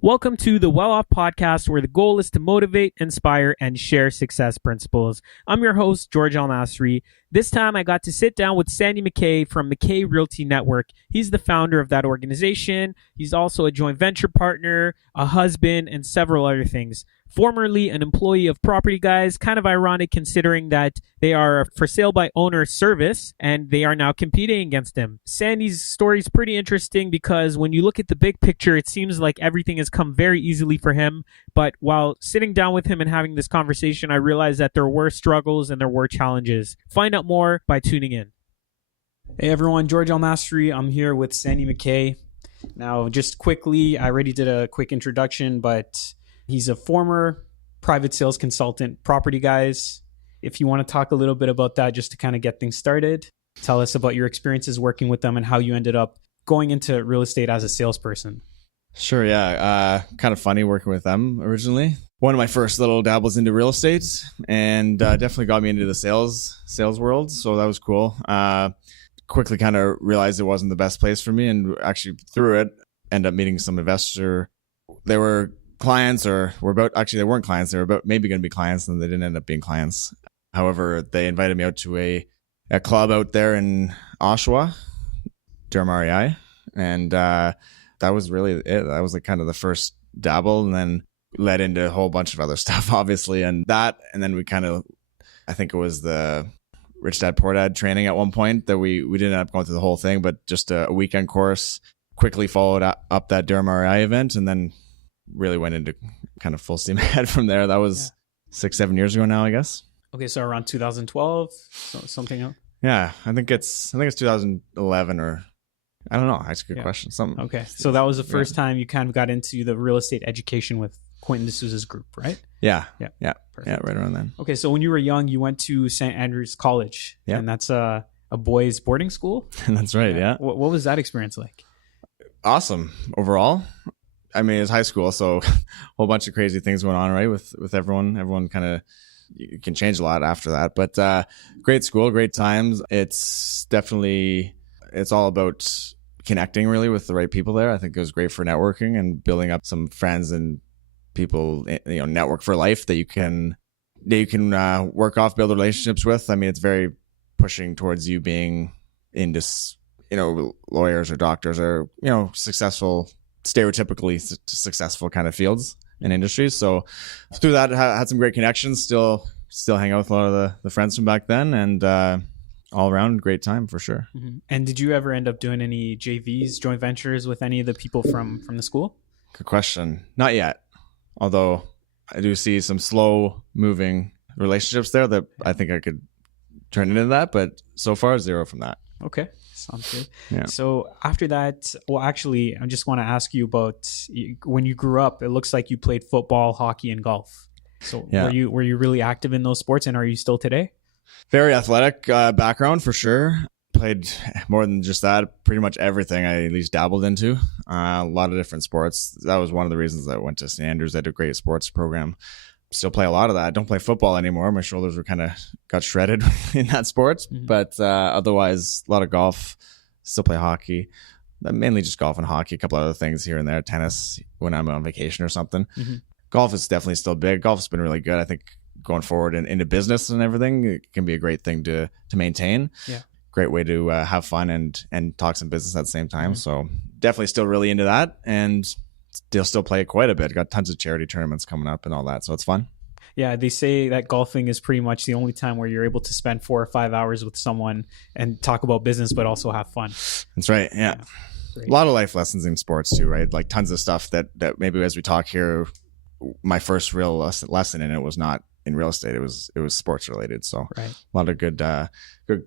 Welcome to the Well Off Podcast, where the goal is to motivate, inspire, and share success principles. I'm your host, George Masri. This time I got to sit down with Sandy Mackay from Mackay Realty Network. He's the founder of that organization. He's also a joint venture partner, a husband, and several other things. Formerly an employee of Property Guys, kind of ironic considering that they are a for sale by owner service and they are now competing against them. Sandy's story is pretty interesting because when you look at the big picture, it seems like everything has come very easily for him. But while sitting down with him and having this conversation, I realized that there were struggles and there were challenges. Find out more by tuning in. Hey everyone, George Masri. I'm here with Sandy Mackay. Now, just quickly, I already did a quick introduction, but he's a former private sales consultant, Property Guys. If you want to talk a little bit about that, just to kind of get things started, tell us about your experiences working with them and how you ended up going into real estate as a salesperson. Sure, yeah. Kind of funny working with them originally. One of my first little dabbles into real estate and definitely got me into the sales world. So that was cool. Quickly kind of realized it wasn't the best place for me, and actually through it, ended up meeting some investor. They were clients, or were about, actually they weren't clients, they were about maybe going to be clients, and they didn't end up being clients. However, they invited me out to a club out there in Oshawa, Durham REI, and that was really it. That was like kind of the first dabble, and then led into a whole bunch of other stuff, obviously, and then we kind of, I think it was the Rich Dad Poor Dad training at one point that we didn't end up going through the whole thing, but just a weekend course, quickly followed up that Durham REI event, and then really went into kind of full steam ahead from there. That was 6-7 years ago now, I guess. Okay, so around 2012, something else? Yeah, I think it's 2011, or I don't know. That's a good question. Something. Okay, so that was the first time you kind of got into the real estate education with Quentin D'Souza's group, right? Yeah. Perfect. Yeah, right around then. Okay, so when you were young, you went to St. Andrew's College, and that's a boys' boarding school? That's right, yeah. What was that experience like? Awesome overall. I mean, it's high school, so a whole bunch of crazy things going on, right? With everyone. Everyone kind of, you can change a lot after that. But great school, great times. It's all about connecting really with the right people there. I think it was great for networking and building up some friends and people, network for life that you can work off, build relationships with. I mean, it's very pushing towards you being into, lawyers or doctors or, successful, stereotypically successful kind of fields and industries. So through that, I had some great connections, still hang out with a lot of the friends from back then, and all around great time for sure. Mm-hmm. And did you ever end up doing any JVs, joint ventures with any of the people from the school? Good question. Not yet. Although I do see some slow moving relationships there that I think I could turn into that, but so far zero from that. Okay. Sounds good. Yeah. So after that, well, actually, I just want to ask you about when you grew up. It looks like you played football, hockey, and golf. So were you really active in those sports, and are you still today? Very athletic background for sure. Played more than just that. Pretty much everything I at least dabbled into. A lot of different sports. That was one of the reasons I went to St. Andrews. They had a great sports program. Still play a lot of that. I don't play football anymore. My shoulders were kind of got shredded in that sport. Mm-hmm. But otherwise, a lot of golf. Still play hockey. Mainly just golf and hockey. A couple other things here and there. Tennis when I'm on vacation or something. Mm-hmm. Golf is definitely still big. Golf's been really good. I think going forward and into business and everything, it can be a great thing to maintain. Yeah. Great way to have fun and talk some business at the same time. Mm-hmm. So definitely still really into that, and still play it quite a bit. Got tons of charity tournaments coming up and all that. So it's fun. Yeah, they say that golfing is pretty much the only time where you're able to spend 4 or 5 hours with someone and talk about business, but also have fun. That's right. Yeah. A lot of life lessons in sports too, right? Like tons of stuff that maybe as we talk here, my first real lesson in it was not in real estate. It was sports related. So a lot of good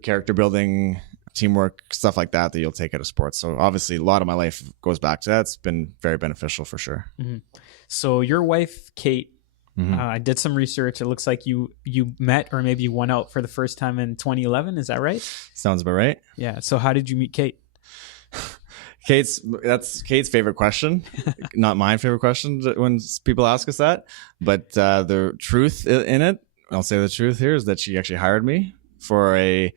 character building, teamwork, stuff like that you'll take out of sports. So obviously a lot of my life goes back to that. It's been very beneficial for sure. Mm-hmm. So your wife, Kate, I did some research. It looks like you met or maybe you went out for the first time in 2011. Is that right? Sounds about right. Yeah. So how did you meet Kate? That's Kate's favorite question, not my favorite question when people ask us that. But the truth in it, I'll say the truth here, is that she actually hired me for a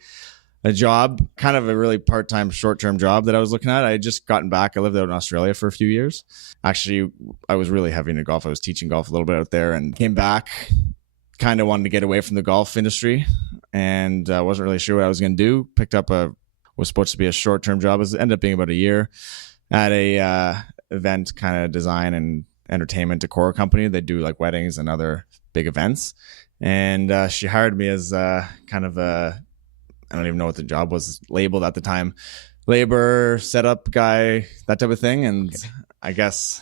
a job, kind of a really part-time, short-term job that I was looking at. I had just gotten back. I lived out in Australia for a few years. Actually, I was really heavy into golf. I was teaching golf a little bit out there and came back, kind of wanted to get away from the golf industry and wasn't really sure what I was going to do. Was supposed to be a short-term job. It ended up being about a year at a event kind of design and entertainment decor company. They do like weddings and other big events. And she hired me as kind of I don't even know what the job was labeled at the time, labor setup guy, that type of thing. And okay. I guess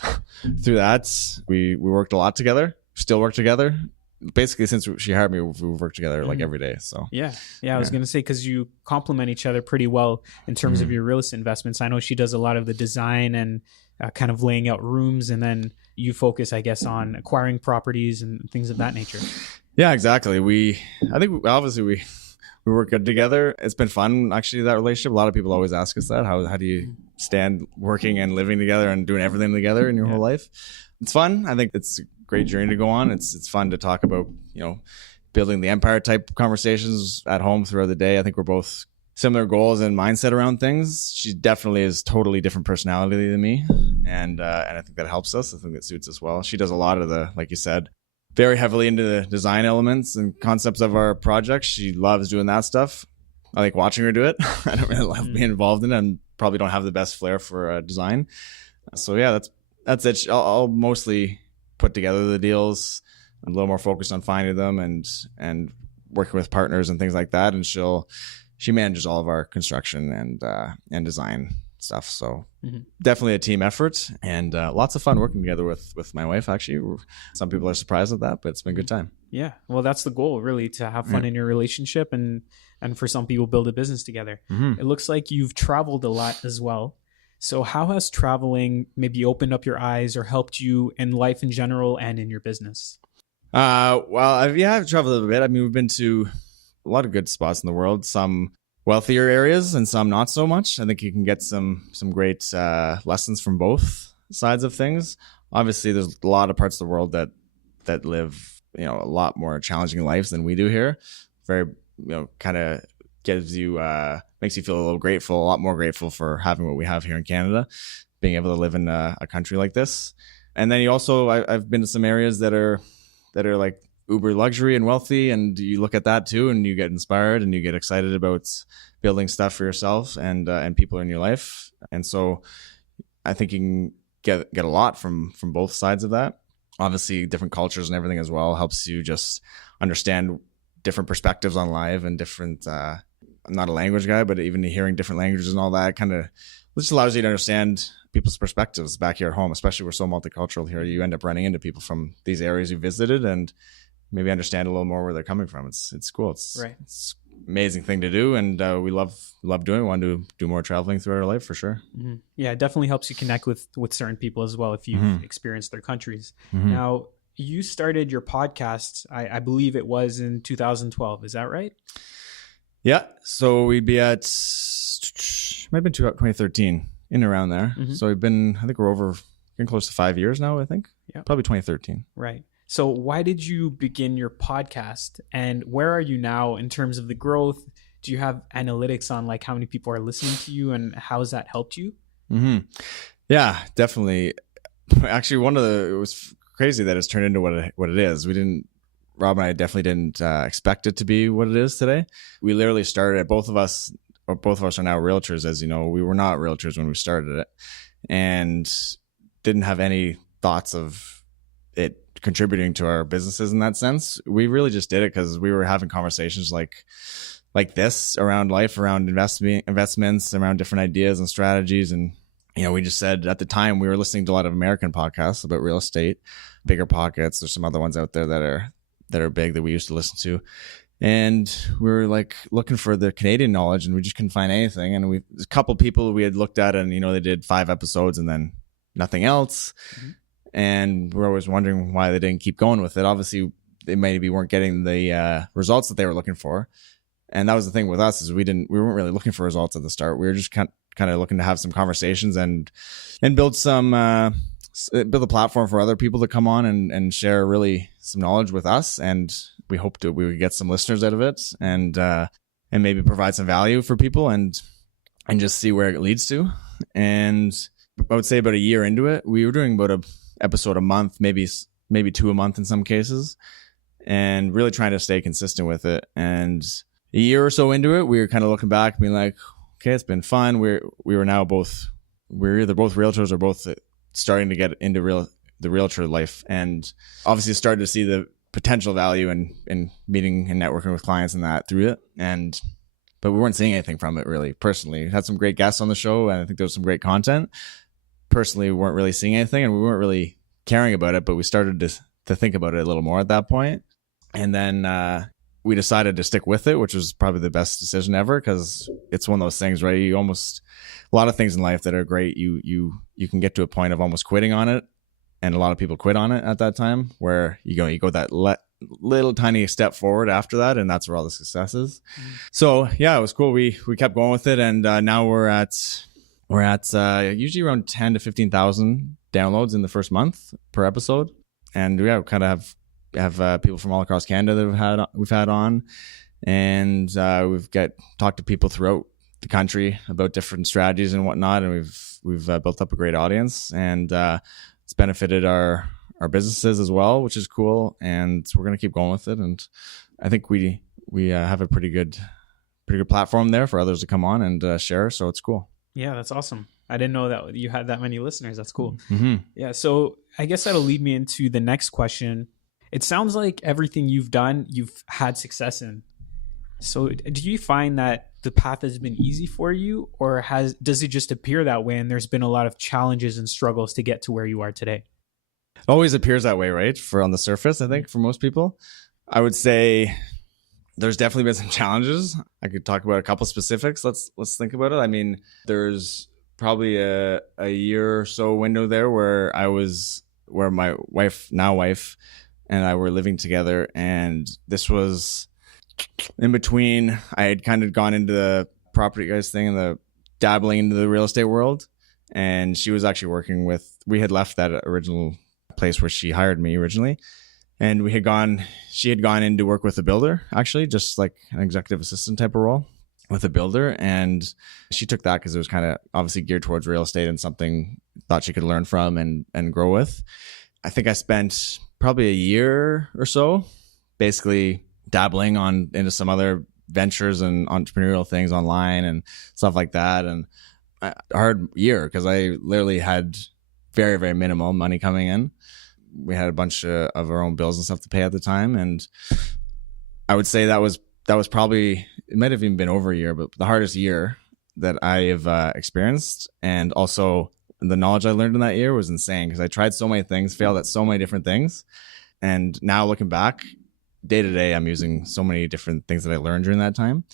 through that, we worked a lot together, still work together. Basically, since she hired me, we've worked together like every day. So yeah. I was going to say, because you complement each other pretty well in terms of your real estate investments. I know she does a lot of the design and kind of laying out rooms, and then you focus, I guess, on acquiring properties and things of that nature. Yeah, exactly. I think obviously we work good together. It's been fun, actually, that relationship. A lot of people always ask us that. How do you stand working and living together and doing everything together in your whole life? It's fun. I think it's a great journey to go on. It's fun to talk about, building the empire type conversations at home throughout the day. I think we're both similar goals and mindset around things. She definitely is totally different personality than me. And I think that helps us. I think that suits us well. She does a lot of the, like you said, very heavily into the design elements and concepts of our projects. She loves doing that stuff. I like watching her do it. I don't really love being involved in it and probably don't have the best flair for design. So yeah, that's it. I'll mostly put together the deals. I'm a little more focused on finding them and working with partners and things like that. And she manages all of our construction and design stuff. So definitely a team effort and lots of fun working together with my wife. Actually, some people are surprised at that, but it's been a good time. Yeah. Well, that's the goal, really, to have fun in your relationship and for some people build a business together. It looks like you've traveled a lot as well. So how has traveling maybe opened up your eyes or helped you in life in general and in your business? Well, I've traveled a little bit. I mean, we've been to a lot of good spots in the world, some wealthier areas and some not so much. I think you can get some great lessons from both sides of things. Obviously, there's a lot of parts of the world that live, a lot more challenging lives than we do here. Very, kind of gives you, makes you feel a lot more grateful for having what we have here in Canada, being able to live in a country like this. And then you also, I've been to some areas that are like uber luxury and wealthy, and you look at that too and you get inspired and you get excited about building stuff for yourself and people in your life. And so I think you can get a lot from both sides of that. Obviously, different cultures and everything as well helps you just understand different perspectives on life and different I'm not a language guy, but even hearing different languages and all that kind of just allows you to understand people's perspectives back here at home. Especially we're so multicultural here, you end up running into people from these areas you visited and maybe understand a little more where they're coming from. It's cool. It's an amazing thing to do, and we love doing it. We want to do more traveling throughout our life for sure. Yeah, it definitely helps you connect with certain people as well if you've experienced their countries. Now, you started your podcast, I believe it was in 2012. Is that right? Yeah. So we'd be at might have been 2013, in around there. So we've been, I think we're getting close to 5 years now. I think probably 2013. Right. So why did you begin your podcast, and where are you now in terms of the growth? Do you have analytics on like how many people are listening to you and how has that helped you? Yeah, definitely. Actually, it was crazy that it's turned into what it is. Rob and I definitely didn't expect it to be what it is today. We literally started it. Both of us are now realtors. As you know, we were not realtors when we started it and didn't have any thoughts of it contributing to our businesses in that sense. We really just did it because we were having conversations like this around life, around investments, around different ideas and strategies. And, we just said at the time we were listening to a lot of American podcasts about real estate, Bigger Pockets. There's some other ones out there that are big that we used to listen to. And we were like looking for the Canadian knowledge and we just couldn't find anything. And there's a couple people we had looked at and, they did 5 episodes and then nothing else. And we're always wondering why they didn't keep going with it. Obviously, they maybe weren't getting the results that they were looking for. And that was the thing with us is we weren't really looking for results at the start. We were just kind of looking to have some conversations and build build a platform for other people to come on and share really some knowledge with us. And we hoped that we would get some listeners out of it. And and maybe provide some value for people and just see where it leads to. And I would say about a year into it, we were doing about a episode a month, maybe 2 a month in some cases, and really trying to stay consistent with it. And a year or so into it, we were kind of looking back, being like, okay, it's been fun. We're either both realtors or both starting to get into the realtor life, and obviously started to see the potential value in meeting and networking with clients and that through it. But we weren't seeing anything from it really personally. We had some great guests on the show, and I think there was some great content. Personally, we weren't really seeing anything, and we weren't really caring about it, but we started to think about it a little more at that point. And then we decided to stick with it, which was probably the best decision ever, because it's one of those things, right? A lot of things in life that are great, you can get to a point of almost quitting on it. And a lot of people quit on it at that time, where you go that little tiny step forward after that, and that's where all the success is. So yeah, it was cool. We kept going with it, and now we're at usually around 10 to 15,000 downloads in the first month per episode, and we kind of have people from all across Canada that we've had on, and we've talked to people throughout the country about different strategies and whatnot, and we've built up a great audience, and it's benefited our businesses as well, which is cool, and we're going to keep going with it. And I think we have a pretty good platform there for others to come on and share, so it's cool. Yeah, that's awesome. I didn't know that you had that many listeners. That's cool. Mm-hmm. Yeah, so I guess that'll lead me into the next question. It sounds like everything you've done, you've had success in. So do you find that the path has been easy for you, or does it just appear that way and there's been a lot of challenges and struggles to get to where you are today? It always appears that way, right? On the surface, I think, for most people. I would say there's definitely been some challenges. I could talk about a couple specifics. Let's think about it. I mean, there's probably a year or so window there where my wife and I were living together, and this was in between. I had kind of gone into the property guys thing and the dabbling into the real estate world, and she was actually we had left that original place where she hired me originally, and she had gone in to work with a builder, actually, just like an executive assistant type of role with a builder, and she took that because it was kind of obviously geared towards real estate and something thought she could learn from and grow with. I think I spent probably a year or so basically dabbling into some other ventures and entrepreneurial things online and stuff like that, and a hard year because I literally had very, very minimal money coming in. We had a bunch of our own bills and stuff to pay at the time, and I would say that was probably, it might have even been over a year, but the hardest year that I have experienced. And also the knowledge I learned in that year was insane, because I tried so many things, failed at so many different things, and now looking back, day to day, I'm using so many different things that I learned during that time.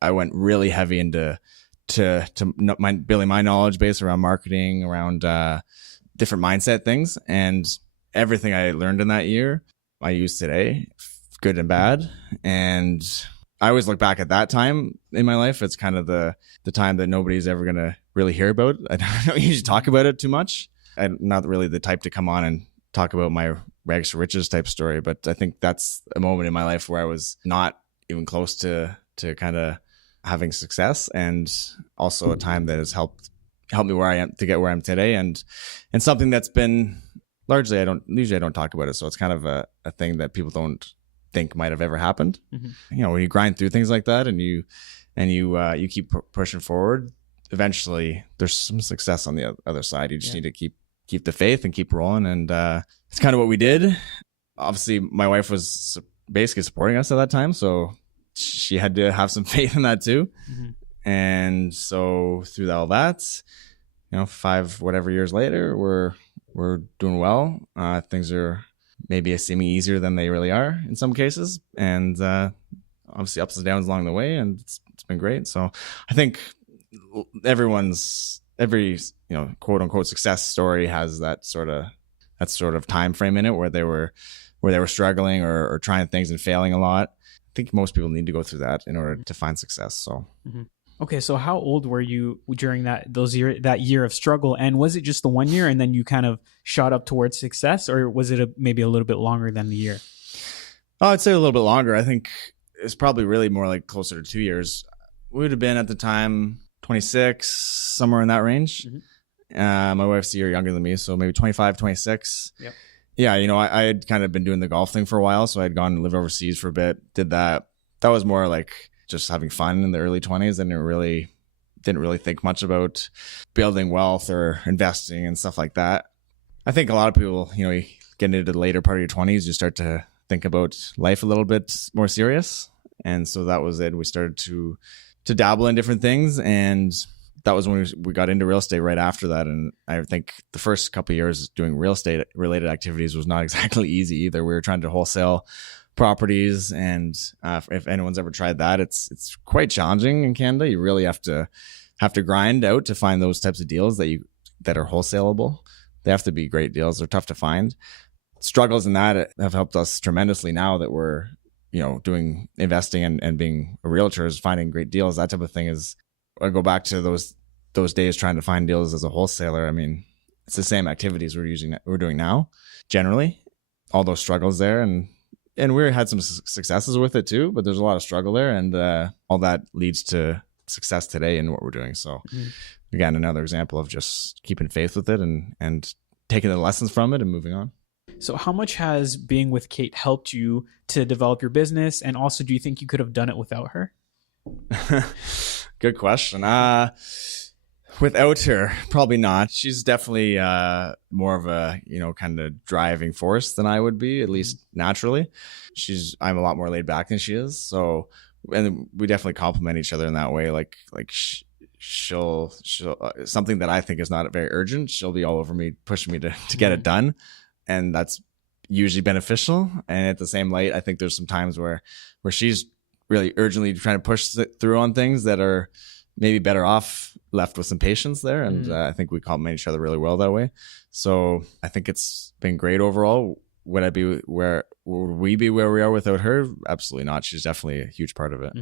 I went really heavy into building my knowledge base around marketing, around different mindset things, and everything I learned in that year, I use today, good and bad. And I always look back at that time in my life. It's kind of the time that nobody's ever going to really hear about. I don't usually talk about it too much. I'm not really the type to come on and talk about my rags to riches type story, but I think that's a moment in my life where I was not even close to kind of having success, and also a time that has helped me where I am to get where I'm today, and something that's been largely I don't talk about it, so it's kind of a thing that people don't think might have ever happened. Mm-hmm. You know, when you grind through things like that and you keep pushing forward, eventually there's some success on the other side. You just need to keep the faith and keep rolling, and it's kind of what we did. Obviously, my wife was basically supporting us at that time, so she had to have some faith in that too. Mm-hmm. And so through all that, 5 whatever years later, we're doing well. Things are maybe seeming easier than they really are in some cases, and obviously ups and downs along the way, and it's been great. So I think every quote unquote success story has that sort of time frame in it where they were struggling or trying things and failing a lot. I think most people need to go through that in order to find success. So. Mm-hmm. Okay, so how old were you during that year of struggle? And was it just the 1 year and then you kind of shot up towards success, or was it maybe a little bit longer than the year? I'd say a little bit longer. I think it's probably really more like closer to 2 years. We would have been at the time 26, somewhere in that range. My wife's a year younger than me, so maybe 25, 26. Yep. Yeah, I had kind of been doing the golf thing for a while, so I had gone and lived overseas for a bit, did that. That was more like just having fun in the early 20s, and didn't really think much about building wealth or investing and stuff like that. I think a lot of people, you get into the later part of your 20s, you start to think about life a little bit more serious. And so that was it. We started to dabble in different things, and that was when we got into real estate right after that. And I think the first couple of years doing real estate related activities was not exactly easy either. We were trying to wholesale properties, and if anyone's ever tried that, it's quite challenging in Canada. You really have to grind out to find those types of deals that are wholesalable. They have to be great deals. They're tough to find. Struggles in that have helped us tremendously now that we're doing investing and being a realtor, is finding great deals. That type of thing is, I go back to those days trying to find deals as a wholesaler. I mean, it's the same activities we're doing now, generally. All those struggles there, and we had some successes with it too, but there's a lot of struggle there, and all that leads to success today in what we're doing. So again, another example of just keeping faith with it and taking the lessons from it and moving on. So how much has being with Kate helped you to develop your business? And also, do you think you could have done it without her? Good question. Without her, probably not. She's definitely more of a, kind of driving force than I would be, at least naturally. I'm a lot more laid back than she is. So, and we definitely complement each other in that way. Like she'll something that I think is not very urgent, she'll be all over me, pushing me to get it done. And that's usually beneficial. And at the same light, I think there's some times where she's really urgently trying to push through on things that are maybe better off left with some patience there. And I think we complement each other really well that way. So I think it's been great overall. Would we be where we are without her? Absolutely not. She's definitely a huge part of it.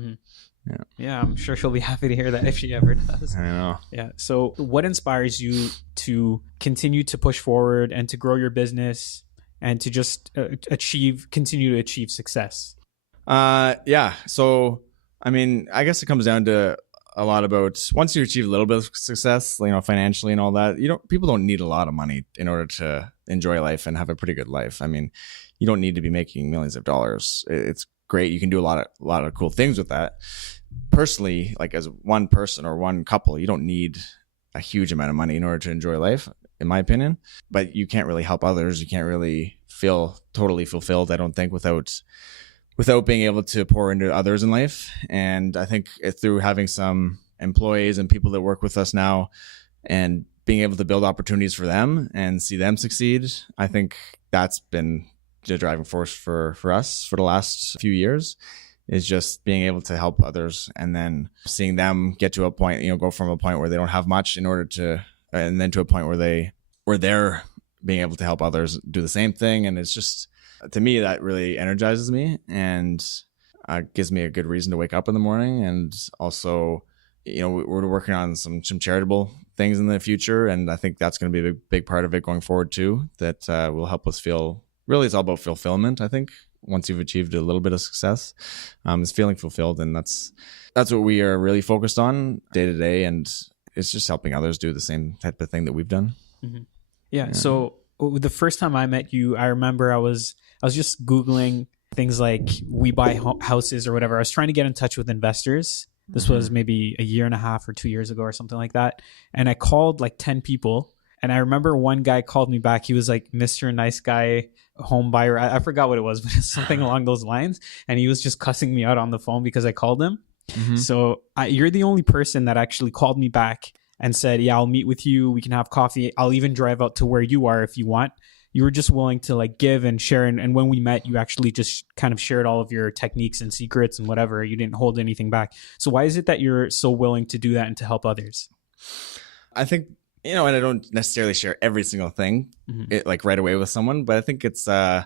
Yeah, I'm sure she'll be happy to hear that if she ever does. I know. Yeah. So what inspires you to continue to push forward and to grow your business and to just continue to achieve success? Yeah. So, I mean, I guess it comes down to a lot about once you achieve a little bit of success, financially and all that, people don't need a lot of money in order to enjoy life and have a pretty good life. I mean, you don't need to be making millions of dollars. It's great. You can do a lot of cool things with that. Personally, like as one person or one couple, you don't need a huge amount of money in order to enjoy life, in my opinion. But you can't really help others. You can't really feel totally fulfilled, I don't think, without being able to pour into others in life. And I think through having some employees and people that work with us now and being able to build opportunities for them and see them succeed, I think that's been the driving force for us for the last few years, is just being able to help others and then seeing them get to a point, go from a point where they don't have much and then to a point where they're being able to help others do the same thing. And it's just, to me, that really energizes me and gives me a good reason to wake up in the morning. And also, we're working on some charitable things in the future. And I think that's going to be a big part of it going forward too, that will help us feel, really it's all about fulfillment. I think once you've achieved a little bit of success, is feeling fulfilled. And that's what we are really focused on day to day. And it's just helping others do the same type of thing that we've done. Mm-hmm. Yeah. So the first time I met you, I remember I was just Googling things like we buy houses or whatever. I was trying to get in touch with investors. This was maybe a year and a half or 2 years ago or something like that. And I called like 10 people. And I remember one guy called me back. He was like, Mr. Nice Guy, home buyer. I forgot what it was, but it's something along those lines. And he was just cussing me out on the phone because I called him. Mm-hmm. So you're the only person that actually called me back and said, yeah, I'll meet with you. We can have coffee. I'll even drive out to where you are if you want. You were just willing to like give and share. And when we met, you actually just kind of shared all of your techniques and secrets and whatever. You didn't hold anything back. So why is it that you're so willing to do that and to help others? I think, and I don't necessarily share every single thing like right away with someone, but I think I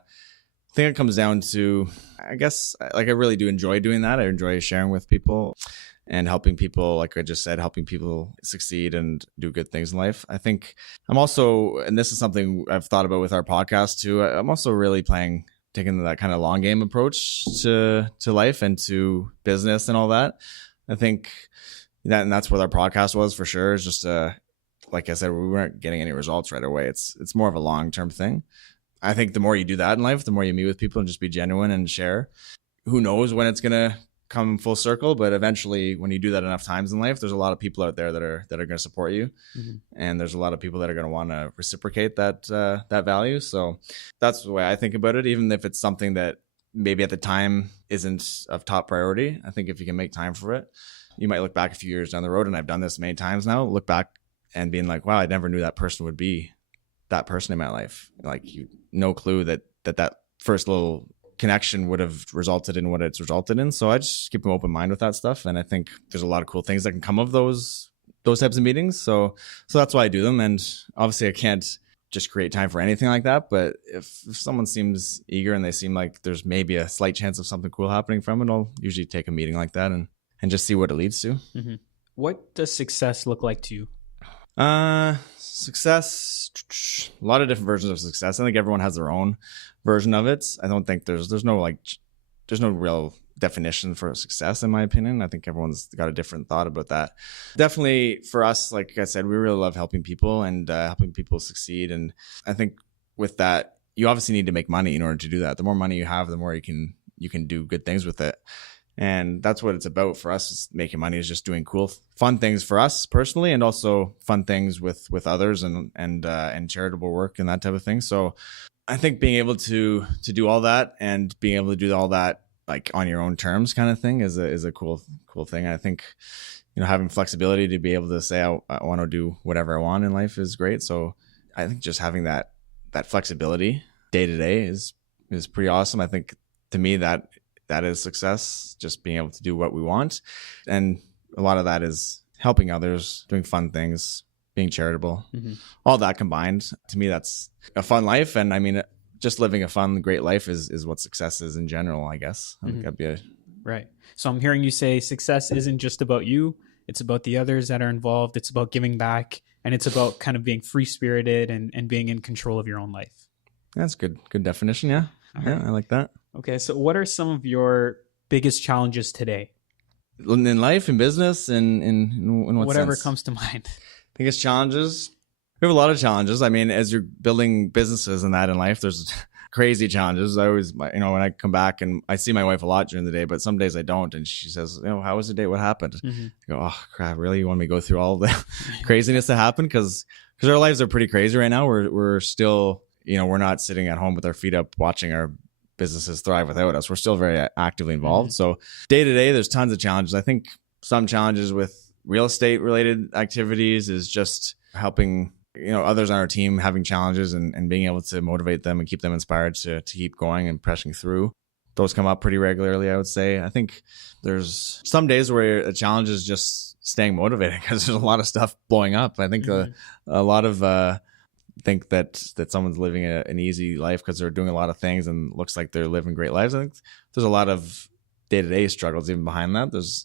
think it comes down to, I guess, like I really do enjoy doing that. I enjoy sharing with people and helping people, like I just said, helping people succeed and do good things in life. I think I'm also, and this is something I've thought about with our podcast too, I'm also really playing taking that kind of long game approach to life and to business and all that. I think that's what our podcast was for sure. It's just like I said, we weren't getting any results right away. It's more of a long-term thing. I think the more you do that in life, the more you meet with people and just be genuine and share. Who knows when it's gonna come full circle, but eventually when you do that enough times in life, there's a lot of people out there that are going to support you. And there's a lot of people that are going to want to reciprocate that value. So that's the way I think about it. Even if it's something that maybe at the time isn't of top priority, I think if you can make time for it, you might look back a few years down the road, and I've done this many times now, look back and being like, wow, I never knew that person would be that person in my life. Like, no clue that first little connection would have resulted in what it's resulted in. So I just keep an open mind with that stuff. And I think there's a lot of cool things that can come of those types of meetings. So that's why I do them. And obviously I can't just create time for anything like that. But if someone seems eager and they seem like there's maybe a slight chance of something cool happening from it, I'll usually take a meeting like that and just see what it leads to. What does success look like to you? Success, a lot of different versions of success. I think everyone has their own version of it. I don't think there's no real definition for success, in my opinion. I think everyone's got a different thought about that. Definitely for us, like I said, we really love helping people and helping people succeed. And I think with that, you obviously need to make money in order to do that. The more money you have, the more you can do good things with it. And that's what it's about for us, is making money, is just doing cool, fun things for us personally, and also fun things with others and charitable work and that type of thing. So I think being able to do all that and being able to do all that like on your own terms kind of thing is a cool thing. I think, having flexibility to be able to say I want to do whatever I want in life is great. So I think just having that flexibility day to day is pretty awesome. I think to me that is success, just being able to do what we want. And a lot of that is helping others, doing fun things, being charitable, all that combined. To me, that's a fun life. And I mean, just living a fun, great life is what success is in general, I guess. I think that'd be right. So I'm hearing you say success isn't just about you. It's about the others that are involved. It's about giving back, and it's about kind of being free-spirited and being in control of your own life. That's good definition. Yeah. Yeah, I like that. Okay, so what are some of your biggest challenges today? In life, in business, in what Whatever sense? comes to mind. Biggest challenges? We have a lot of challenges. I mean, as you're building businesses and that in life, there's crazy challenges. I always, when I come back, and I see my wife a lot during the day, but some days I don't. And she says, how was the day? What happened? I go, oh, crap, really? You want me to go through all of the craziness that happened? Because our lives are pretty crazy right now. We're still, we're not sitting at home with our feet up watching our businesses thrive without us. We're still very actively involved. So day to day, there's tons of challenges. I think some challenges with real estate related activities is just helping, others on our team having challenges and being able to motivate them and keep them inspired to keep going and pressing through. Those come up pretty regularly, I would say. I think there's some days where a challenge is just staying motivated because there's a lot of stuff blowing up. I think a lot of think that someone's living an easy life because they're doing a lot of things and looks like they're living great lives. I think there's a lot of day-to-day struggles even behind that. There's,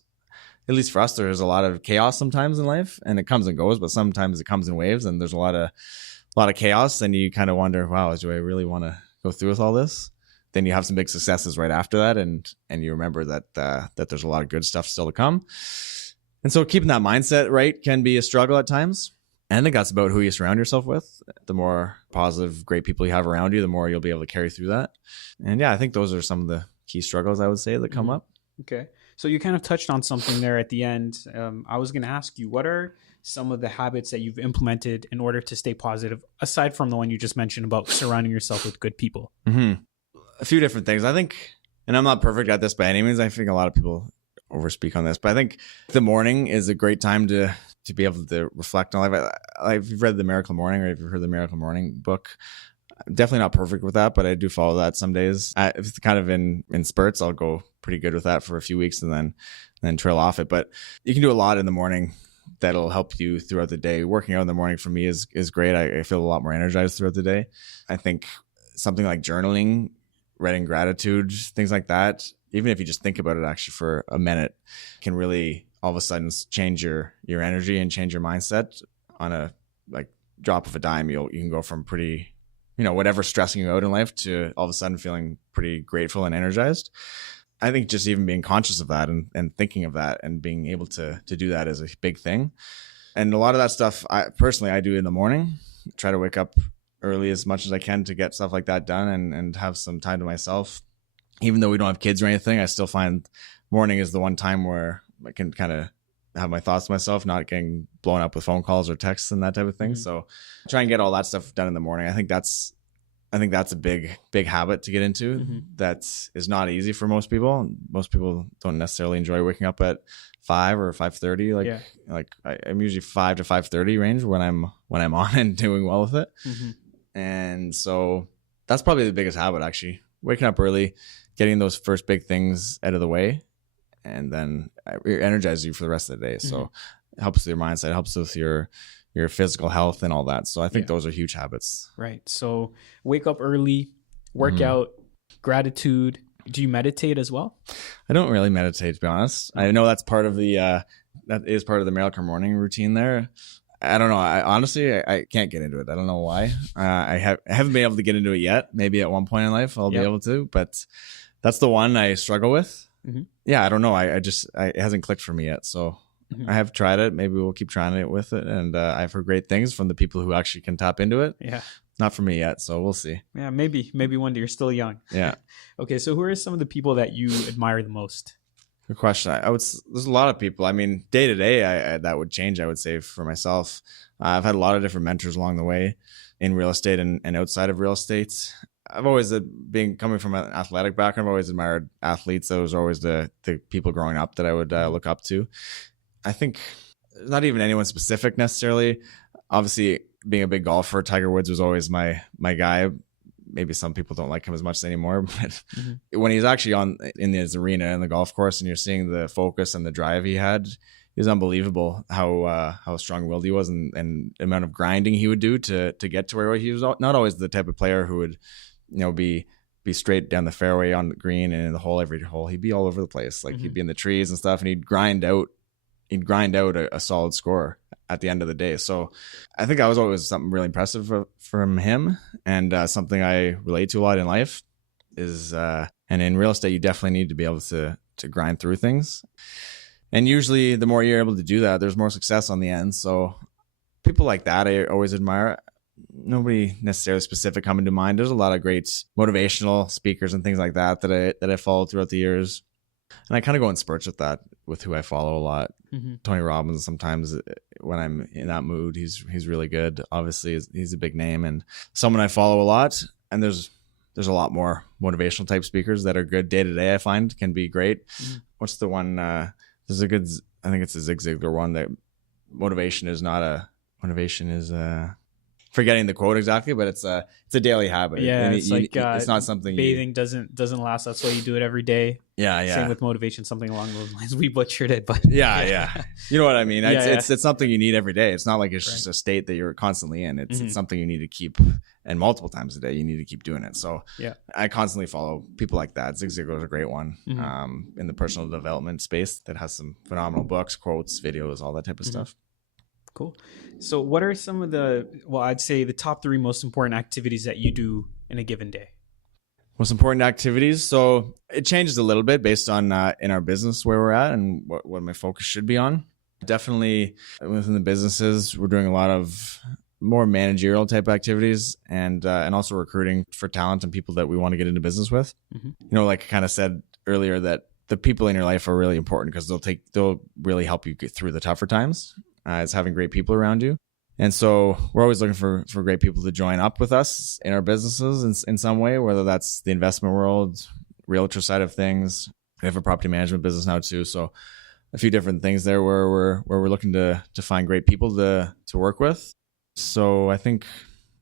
at least for us, there's a lot of chaos sometimes in life, and it comes and goes, but sometimes it comes in waves, and there's a lot of chaos, and you kind of wonder, wow, do I really want to go through with all this? Then you have some big successes right after that, and you remember that there's a lot of good stuff still to come. And so keeping that mindset right can be a struggle at times. And I think that's about who you surround yourself with. The more positive, great people you have around you, the more you'll be able to carry through that. And yeah, I think those are some of the key struggles I would say that come up. Okay. So you kind of touched on something there at the end. I was going to ask you, what are some of the habits that you've implemented in order to stay positive, aside from the one you just mentioned about surrounding yourself with good people? A few different things. I think, and I'm not perfect at this by any means. I think a lot of people overspeak on this, but I think the morning is a great time to be able to reflect on life. If you've read The Miracle Morning, or if you've heard the Miracle Morning book, I'm definitely not perfect with that, but I do follow that some days. If it's kind of in spurts, I'll go pretty good with that for a few weeks and then trail off it. But you can do a lot in the morning that'll help you throughout the day. Working out in the morning for me is great. I feel a lot more energized throughout the day. I think something like journaling, writing gratitude, things like that, even if you just think about it actually for a minute, can really all of a sudden change your energy and change your mindset on a drop of a dime. You can go from pretty whatever's stressing you out in life to all of a sudden feeling pretty grateful and energized. I think just even being conscious of that and thinking of that and being able to do that is a big thing. And a lot of that stuff, I do in the morning. Try to wake up early as much as I can to get stuff like that done and have some time to myself. Even though we don't have kids or anything, I still find morning is the one time where I can kind of have my thoughts to myself, not getting blown up with phone calls or texts and that type of thing. Mm-hmm. So try and get all that stuff done in the morning. I think that's a big habit to get into. Mm-hmm. That is not easy for most people. Most people don't necessarily enjoy waking up at 5 or 5:30. I'm usually 5 to 5:30 range when I'm on and doing well with it. Mm-hmm. And so that's probably the biggest habit, actually. Waking up early, getting those first big things out of the way, and then it energizes you for the rest of the day. So it helps with your mindset, it helps with your physical health and all that. So I think those are huge habits. Right. So wake up early, work out, gratitude. Do you meditate as well? I don't really meditate, to be honest. I know that's part of the Miracle Morning routine there. I don't know. I can't get into it. I don't know why. I haven't been able to get into it yet. Maybe at one point in life I'll be able to, but that's the one I struggle with. Mm-hmm. Yeah, I don't know. It hasn't clicked for me yet. So I have tried it. Maybe we'll keep trying it with it. And I've heard great things from the people who actually can tap into it. Yeah. Not for me yet. So we'll see. Yeah, maybe one day. You're still young. Yeah. Okay. So who are some of the people that you admire the most? Good question. There's a lot of people. I mean, day to day, that would change, I would say, for myself. I've had a lot of different mentors along the way in real estate and outside of real estate. I've always, coming from an athletic background, I've always admired athletes. Those are always the people growing up that I would look up to. I think not even anyone specific necessarily. Obviously, being a big golfer, Tiger Woods was always my guy. Maybe some people don't like him as much anymore, but when he's actually in his arena in the golf course and you're seeing the focus and the drive he had, it was unbelievable how strong-willed he was and the amount of grinding he would do to get to where he was. Not always the type of player who would, be straight down the fairway on the green and in the hole every hole. He'd be all over the place. Like he'd be in the trees and stuff, and he'd grind out a solid score at the end of the day. So I think that was always something really impressive from him, and something I relate to a lot in life is, and in real estate, you definitely need to be able to grind through things. And usually the more you're able to do that, there's more success on the end. So people like that, I always admire. Nobody necessarily specific coming to mind. There's a lot of great motivational speakers and things like that I followed throughout the years. And I kind of go in spurts with that, with who I follow a lot. Tony Robbins, sometimes when I'm in that mood, he's really good. Obviously, he's a big name and someone I follow a lot. And there's a lot more motivational type speakers that are good day to day, I find can be great. What's the one? There's a good, I think it's a Zig Ziglar one, that motivation is forgetting the quote exactly, but it's a daily habit. Yeah, it's not something bathing doesn't last. That's why you do it every day. Yeah. Same with motivation, something along those lines. We butchered it, but yeah. You know what I mean? It's something you need every day. It's not like it's just a state that you're constantly in. It's something you need to keep, and multiple times a day you need to keep doing it. So I constantly follow people like that. Zig Ziglar is a great one in the personal development space that has some phenomenal books, quotes, videos, all that type of stuff. Cool. So what are some of I'd say the top 3 most important activities that you do in a given day? Most important activities. So it changes a little bit based on in our business where we're at and what my focus should be on. Definitely within the businesses, we're doing a lot of more managerial type activities and also recruiting for talent and people that we want to get into business with. Like I kind of said earlier, that the people in your life are really important because they'll really help you get through the tougher times. It's having great people around you. And so we're always looking for great people to join up with us in our businesses in some way, whether that's the investment world, realtor side of things. We have a property management business now too. So a few different things there where we're looking to find great people to work with. So I think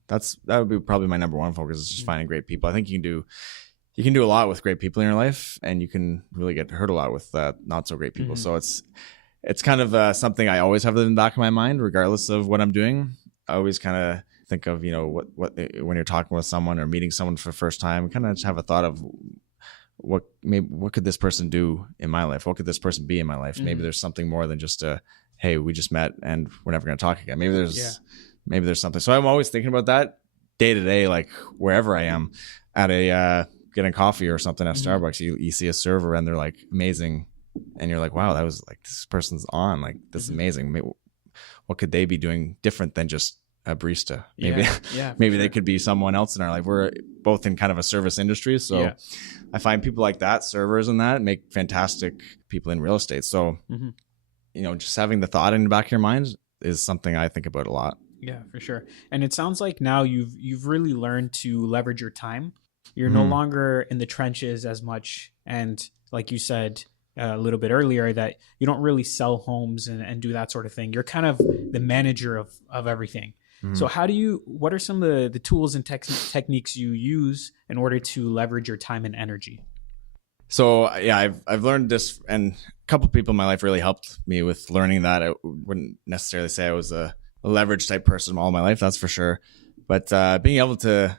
that would be probably my number one focus, is just finding great people. I think you can do a lot with great people in your life, and you can really get hurt a lot with not so great people. So it's kind of something I always have in the back of my mind, regardless of what I'm doing. I always kind of think of, what when you're talking with someone or meeting someone for the first time, kind of just have a thought of what could this person do in my life? What could this person be in my life? Maybe there's something more than just hey, we just met and we're never going to talk again. Maybe there's something. So I'm always thinking about that day to day, like wherever I am at a getting coffee or something at Starbucks, you see a server and they're like amazing, and you're like, wow, that was like, this person's on, like, this is amazing. Maybe, what could they be doing different than just a barista? Maybe maybe they could be someone else in our life. We're both in kind of a service industry, so I find people like that, servers and that, make fantastic people in real estate. So just having the thought in the back of your mind is something I think about a lot. Yeah, for sure. And it sounds like now you've really learned to leverage your time. You're no longer in the trenches as much, and like you said a little bit earlier, that you don't really sell homes and do that sort of thing. You're kind of the manager of everything. So what are some of the tools and techniques you use in order to leverage your time and energy? So yeah, I've learned this, and a couple people in my life really helped me with learning that. I wouldn't necessarily say I was a leverage type person all my life, that's for sure. But being able to,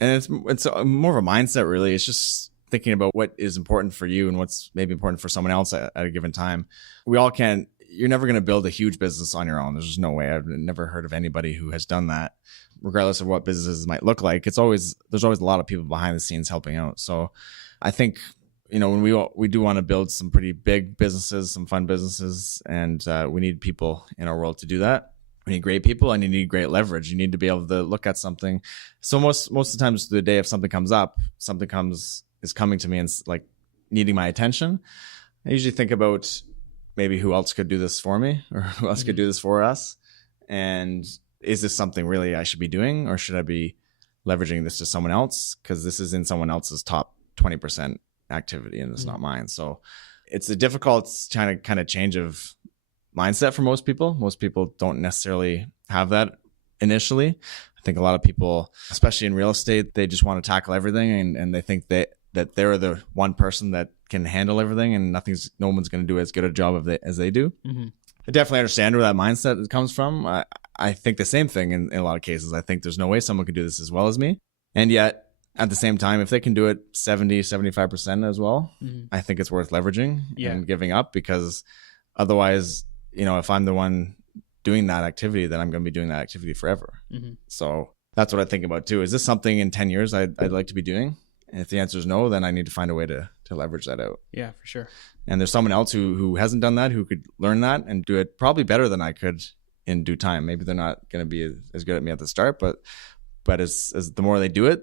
and it's more of a mindset, really. It's just thinking about what is important for you and what's maybe important for someone else at a given time. You're never going to build a huge business on your own. There's just no way. I've never heard of anybody who has done that, regardless of what businesses might look like. There's always a lot of people behind the scenes helping out. So I think, when we do want to build some pretty big businesses, some fun businesses, and we need people in our world to do that. We need great people, and you need great leverage. You need to be able to look at something. So most of the times, the day if something comes up, is coming to me and like needing my attention, I usually think about maybe who else could do this for me, or who else could do this for us, and is this something really I should be doing, or should I be leveraging this to someone else, because this is in someone else's top 20% activity and it's not mine. So it's a difficult kind of change of mindset for most people. Most people don't necessarily have that initially. I think a lot of people, especially in real estate, they just want to tackle everything, and they think that they're the one person that can handle everything, and no one's going to do as good a job as they do. I definitely understand where that mindset comes from. I think the same thing in a lot of cases. I think there's no way someone could do this as well as me. And yet, at the same time, if they can do it 70, 75% as well, I think it's worth leveraging and giving up, because otherwise, if I'm the one doing that activity, then I'm going to be doing that activity forever. So that's what I think about too. Is this something in 10 years I'd like to be doing? And if the answer is no, then I need to find a way to leverage that out. Yeah, for sure. And there's someone else who hasn't done that, who could learn that and do it probably better than I could in due time. Maybe they're not going to be as good at me at the start, but as the more they do it,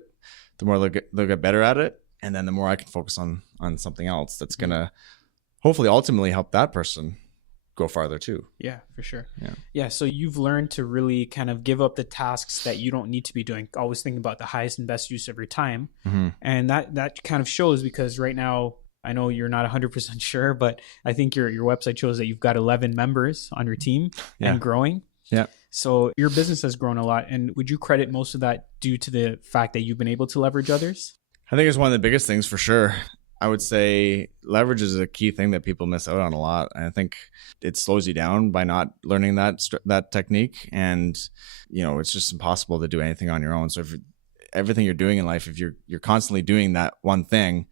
the more they'll get better at it. And then the more I can focus on something else that's going to hopefully ultimately help that person go farther too. Yeah, for sure. Yeah. So you've learned to really kind of give up the tasks that you don't need to be doing, always thinking about the highest and best use of your time. And that kind of shows, because right now, I know you're not 100% sure, but I think your website shows that you've got 11 members on your team and growing. Yeah. So your business has grown a lot. And would you credit most of that due to the fact that you've been able to leverage others? I think it's one of the biggest things for sure. I would say leverage is a key thing that people miss out on a lot. And I think it slows you down by not learning that technique. And, it's just impossible to do anything on your own. So if everything you're doing in life, if you're constantly doing that one thing,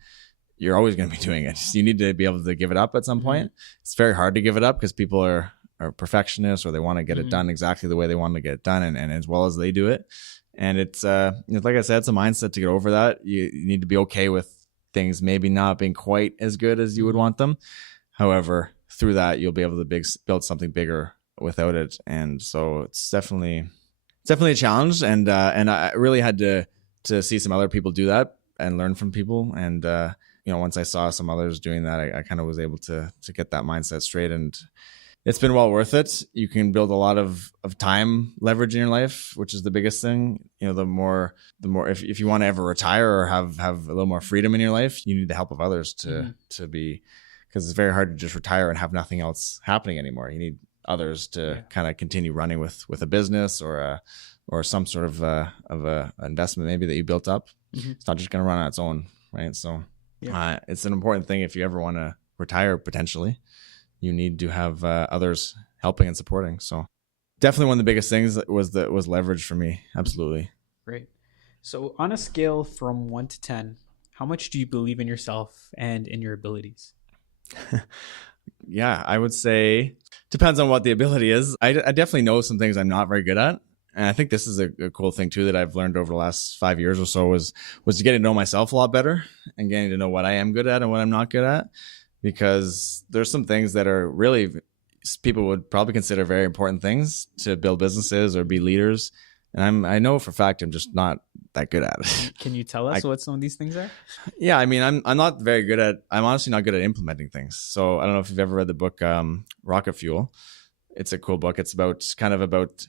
you're always going to be doing it. You need to be able to give it up at some point. It's very hard to give it up because people are perfectionists, or they want to get it done exactly the way they want to get it done, and as well as they do it. And it's like I said, it's a mindset to get over that. You need to be okay with things maybe not being quite as good as you would want them. However, through that, you'll be able to build something bigger without it. And so it's definitely a challenge. And I really had to see some other people do that and learn from people. And once I saw some others doing that, I kind of was able to get that mindset straight, and it's been well worth it. You can build a lot of time leverage in your life, which is the biggest thing. The more if you want to ever retire or have a little more freedom in your life, you need the help of others to be, because it's very hard to just retire and have nothing else happening anymore. You need others to kind of continue running with a business or some sort of a investment maybe that you built up. It's not just going to run on its own, right? So it's an important thing if you ever want to retire potentially. You need to have others helping and supporting. So definitely one of the biggest things was leverage for me. Absolutely. Great. So on a scale from 1 to 10, how much do you believe in yourself and in your abilities? I would say depends on what the ability is. I definitely know some things I'm not very good at. And I think this is a cool thing too that I've learned over the last 5 years or so was to get to know myself a lot better and getting to know what I am good at and what I'm not good at. Because there's some things that are really people would probably consider very important things to build businesses or be leaders. And I know for a fact I'm just not that good at it. Can you tell us what some of these things are? Yeah, I mean, I'm not very good at. I'm honestly not good at implementing things. So I don't know if you've ever read the book Rocket Fuel. It's a cool book. It's about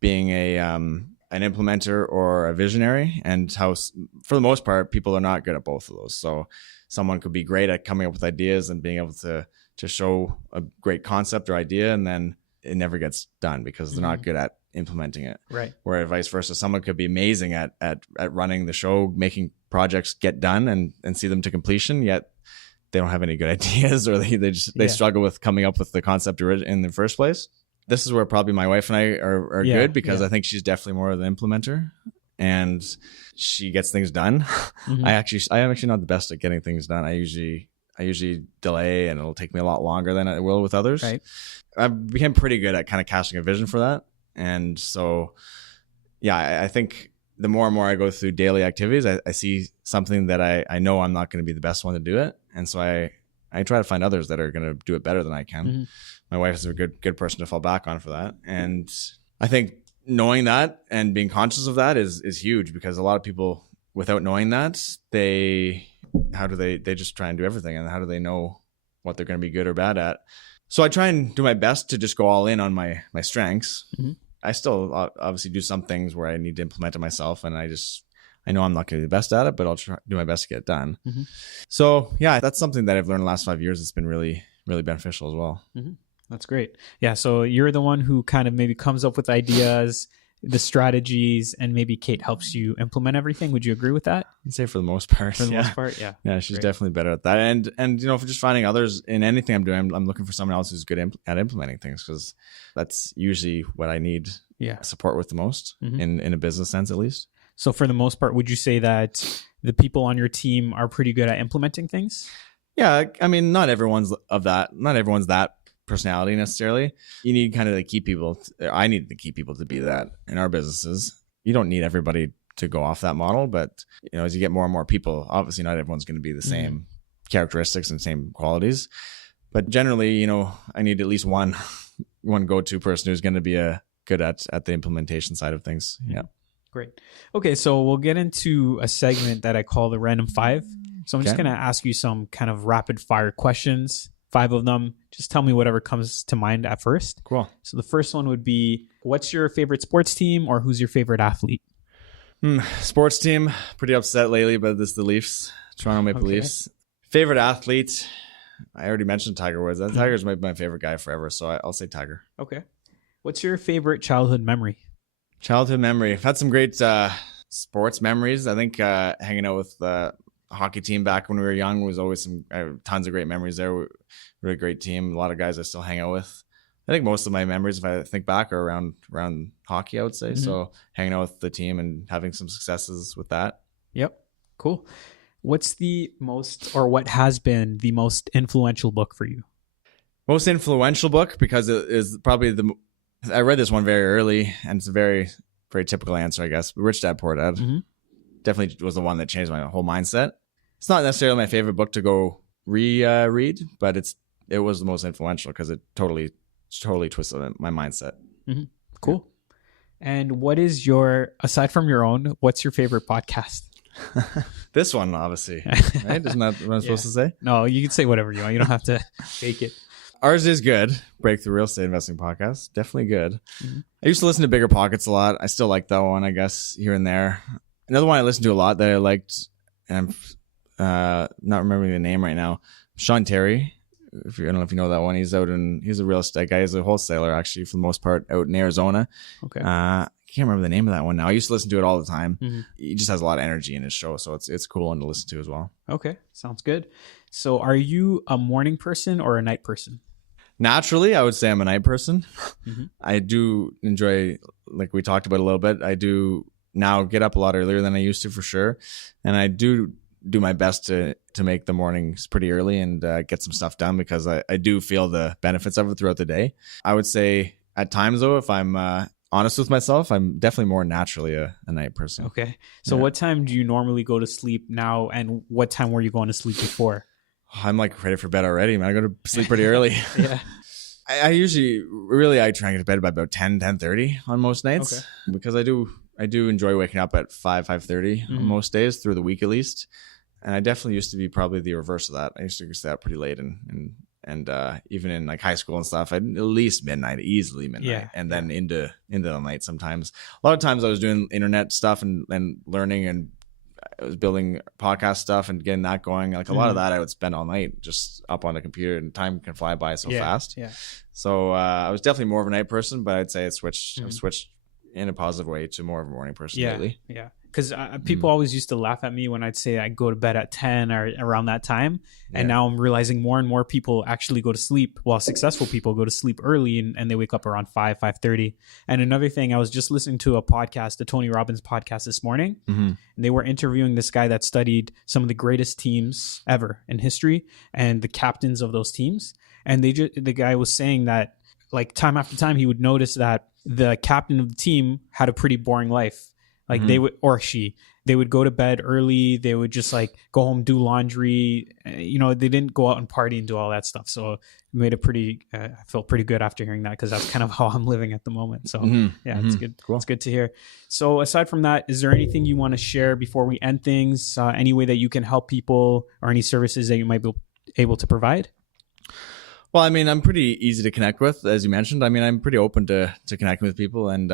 being an implementer or a visionary, and how for the most part people are not good at both of those. So someone could be great at coming up with ideas and being able to show a great concept or idea, and then it never gets done because they're not good at implementing it. Right. Where vice versa, someone could be amazing at running the show, making projects get done and see them to completion, yet they don't have any good ideas, or they struggle with coming up with the concept in the first place. This is where probably my wife and I are good, because I think she's definitely more of the implementer and she gets things done. I am actually not the best at getting things done. I usually delay, and it'll take me a lot longer than it will with others. Right. I've become pretty good at kind of casting a vision for that. And so, yeah, I think the more and more I go through daily activities, I see something that I know I'm not going to be the best one to do it. And so I try to find others that are going to do it better than I can. My wife is a good person to fall back on for that. And I think knowing that and being conscious of that is huge, because a lot of people, without knowing that, they just try and do everything. And how do they know what they're going to be good or bad at? So I try and do my best to just go all in on my strengths. I still obviously do some things where I need to implement it myself, and I know I'm not going to be the best at it, but I'll try do my best to get it done. So yeah, that's something that I've learned the last 5 years. It's been really, really beneficial as well. That's great. Yeah. So you're the one who kind of maybe comes up with ideas, the strategies, and maybe Kate helps you implement everything. Would you agree with that? I'd say for the most part. For the most part, yeah. Yeah, she's definitely better at that. And for just finding others in anything I'm doing, I'm looking for someone else who's good at implementing things, because that's usually what I need support with the most in a business sense, at least. So for the most part, would you say that the people on your team are pretty good at implementing things? Yeah, I mean, not everyone's that personality necessarily. You need kind of the key people. I need the key people to be that in our businesses. You don't need everybody to go off that model, but as you get more and more people, obviously not everyone's going to be the same characteristics and same qualities. But generally, I need at least one go-to person who's going to be good at the implementation side of things. Yeah. Great. Okay, so we'll get into a segment that I call the Random Five. So I'm just going to ask you some kind of rapid fire questions, 5 of them. Just tell me whatever comes to mind at first. Cool. So the first one would be, what's your favorite sports team, or who's your favorite athlete? Sports team, pretty upset lately, but this is the Leafs, Toronto Maple Leafs. Favorite athlete, I already mentioned Tiger Woods. Tiger's might be my favorite guy forever, so I'll say Tiger. Okay. What's your favorite childhood memory? Childhood memory. I've had some great sports memories. I think hanging out with the hockey team back when we were young was always tons of great memories there. We're a great team. A lot of guys I still hang out with. I think most of my memories, if I think back, are around hockey, I would say. So hanging out with the team and having some successes with that. Yep. Cool. What's the most, or what has been the most influential book for you? Most influential book, because it is probably I read this one very early, and it's a very, very typical answer, I guess. Rich Dad, Poor Dad. Definitely was the one that changed my whole mindset. It's not necessarily my favorite book to go read, but it was the most influential because it totally twisted my mindset. Cool. And what is aside from your own, what's your favorite podcast? This one, obviously, right? Isn't that what I'm supposed to say? No, you can say whatever you want. You don't have to fake it. Ours is good. Breakthrough Real Estate Investing Podcast. Definitely good. I used to listen to Bigger Pockets a lot. I still like that one, I guess, here and there. Another one I listened to a lot that I liked, and I'm not remembering the name right now, Sean Terry. I don't know if you know that one. He's a real estate guy. He's a wholesaler, actually, for the most part, out in Arizona. Okay. I can't remember the name of that one now. I used to listen to it all the time. He just has a lot of energy in his show, so it's a cool one to listen to as well. Okay, sounds good. So are you a morning person or a night person? Naturally, I would say I'm a night person. I do enjoy, like we talked about a little bit, I do now get up a lot earlier than I used to, for sure. And I do my best to make the mornings pretty early and get some stuff done, because I do feel the benefits of it throughout the day. I would say at times, though, if I'm on honest with myself, I'm definitely more naturally a night person. Okay. So what time do you normally go to sleep now, and what time were you going to sleep before? I'm like ready for bed already, man. I go to sleep pretty early. Yeah. I usually I try and get to bed by about 10:30 on most nights, because I do enjoy waking up at 5:30 on most days through the week at least. And I definitely used to be probably the reverse of that. I used to stay up pretty late and even in like high school and stuff, I'd at least midnight, easily midnight, and then into the night sometimes. A lot of times I was doing internet stuff and learning, and I was building podcast stuff and getting that going. Like a lot of that I would spend all night just up on the computer, and time can fly by so fast. Yeah. So I was definitely more of a night person, but I'd say I've switched in a positive way to more of a morning person lately. Yeah. Because people always used to laugh at me when I'd say I go to bed at 10 or around that time. And now I'm realizing more and more people actually go to sleep. Well, successful people go to sleep early and they wake up around 5:30. And another thing, I was just listening to a podcast, the Tony Robbins podcast this morning. And they were interviewing this guy that studied some of the greatest teams ever in history and the captains of those teams. And the guy was saying that like time after time, he would notice that the captain of the team had a pretty boring life. Like they would, or they would go to bed early. They would just like go home, do laundry. They didn't go out and party and do all that stuff. So it made it pretty, I felt pretty good after hearing that, because that's kind of how I'm living at the moment. So it's good. Cool. It's good to hear. So aside from that, is there anything you want to share before we end things? Any way that you can help people, or any services that you might be able to provide? Well, I mean, I'm pretty easy to connect with, as you mentioned. I mean, I'm pretty open to connecting with people and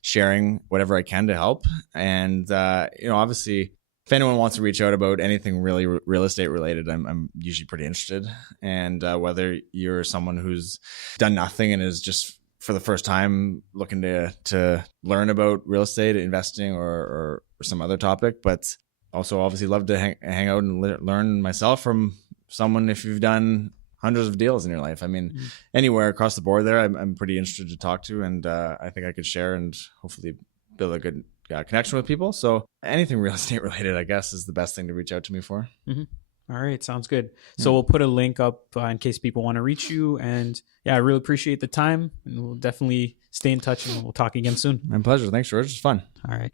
sharing whatever I can to help. And, obviously, if anyone wants to reach out about anything really real estate related, I'm usually pretty interested. And whether you're someone who's done nothing and is just for the first time looking to learn about real estate, investing, or some other topic, but also obviously love to hang out and learn myself from someone if you've done hundreds of deals in your life. I mean, anywhere across the board there, I'm pretty interested to talk to, and I think I could share and hopefully build a good connection with people. So anything real estate related, I guess, is the best thing to reach out to me for. All right. Sounds good. So we'll put a link up in case people want to reach you. And I really appreciate the time, and we'll definitely stay in touch, and we'll talk again soon. My pleasure. Thanks, George. It's fun. All right.